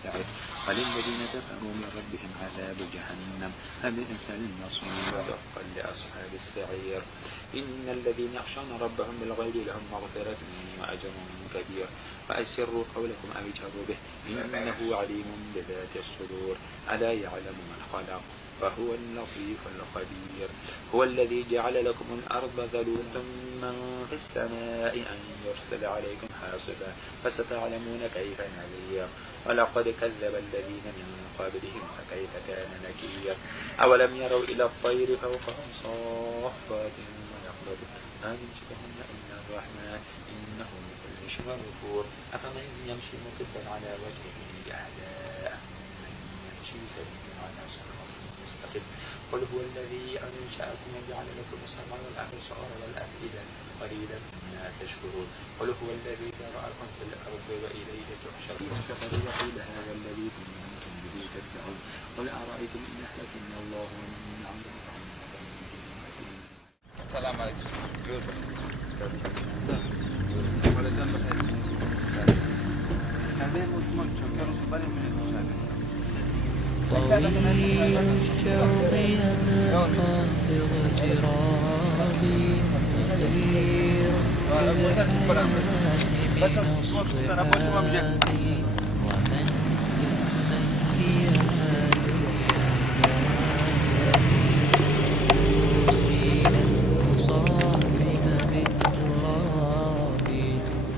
السعير وللذين كفروا من ربهم عذاب جهنم فبئس المصير وسحقا لأصحاب السعير إن الذين يخشون ربهم بالغيب لهم مغفرة وأجر كبير فأسروا قولكم أو اجهروا به إنه عليم بذات الصدور ألا يعلم من خلق وهو اللطيف الخبير هو الذي جعل لكم الأرض ذلولا من في السماء أن يرسل عليكم حاصبا فستعلمون كيف نذير ولقد كذب الذين من قبلهم فكيف كان نكير أولم يروا إلى الطير فوقهم صافات ويقبضن ما يمسكهن إلا الرحمن إنه بكل شيء غفور أفمن يمشي مكبا على وجهه أهدى أمن يمشي سويا على صراط مستقيم قل هو الذي أنشأكم وجعل لكم السمع والأبصار والأفئدة قليلا ما تشكرون قل هو الذي ذرأكم في الأرض وإليه تحشرون فقد وقيل هذا الذي كنتم به تدعون قل أرأيتم إن أهلكني الله ومن معه السلام عليكم. طويل الشوق يبقى في اغترابي صغير في الحياة من الصحاب ومن يأمنك يا تكوسين المصاحب بالتراب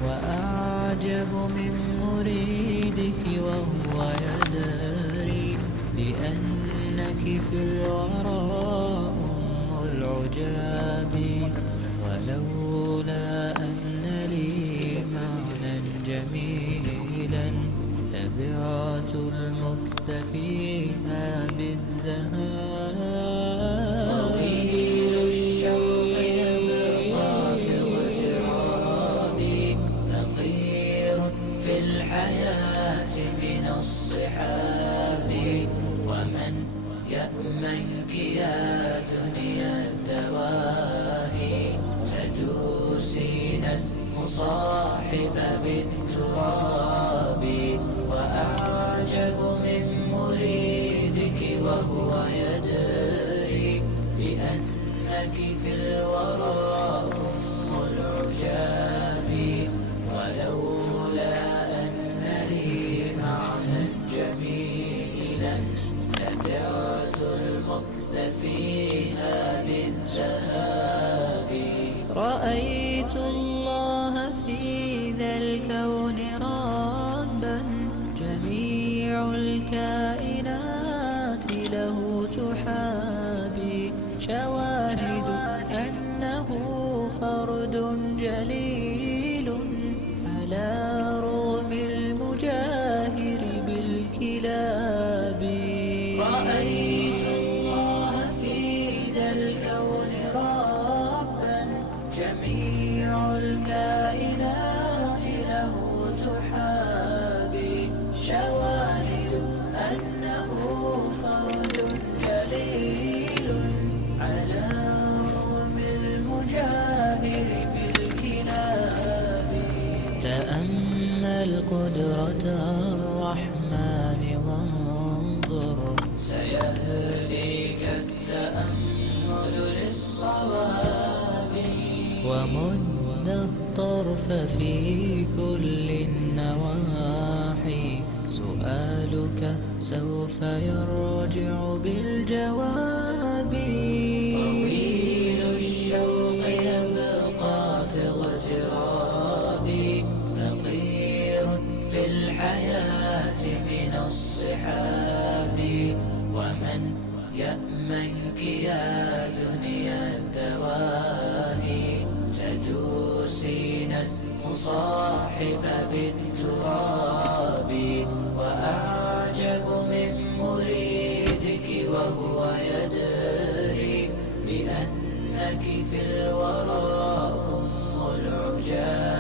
وأعجب من مريدك وهو يدري بأنك في الورى أم العجاب ولولا أن لي معنى جميلا تبعت المكت فيها بالذهاب طويل الشوق يبقى في اغترابي ثقير في الحياة من الصحاب ومن يأمنك يا دنيا الدواهي تدوسين المصاحب بالتراب وأعجب من مريدك وهو يدري بأنك في الورى أم العجاب ولولا أن لي معنى جميلا تبعت المكت فيها بالذهاب رأيت الله في ذا الكون ربا جميع الكائنات له تحابي شواهد أنه فرد جليل على رغم المجاهر بالكلاب رأيت الله في ذا الكون ربا جميع الكائنات له تحابي شواهد أنه فرد جليل على رغم المجاهر بالكلاب تأمل قدرة الرحمن وانظر سيهديك التأمل للصواب ومد الطرف في كل النواحي سؤالك سوف يرجع بالجواب طويل الشوق يبقى في اغترابي ثقير في الحياة من الصحاب ومن يأمنك يا دنيا الدواهي تدوسين المصاحب بالتراب وأعجب من مريدك وهو يدري بأنك في الورى أم العجاب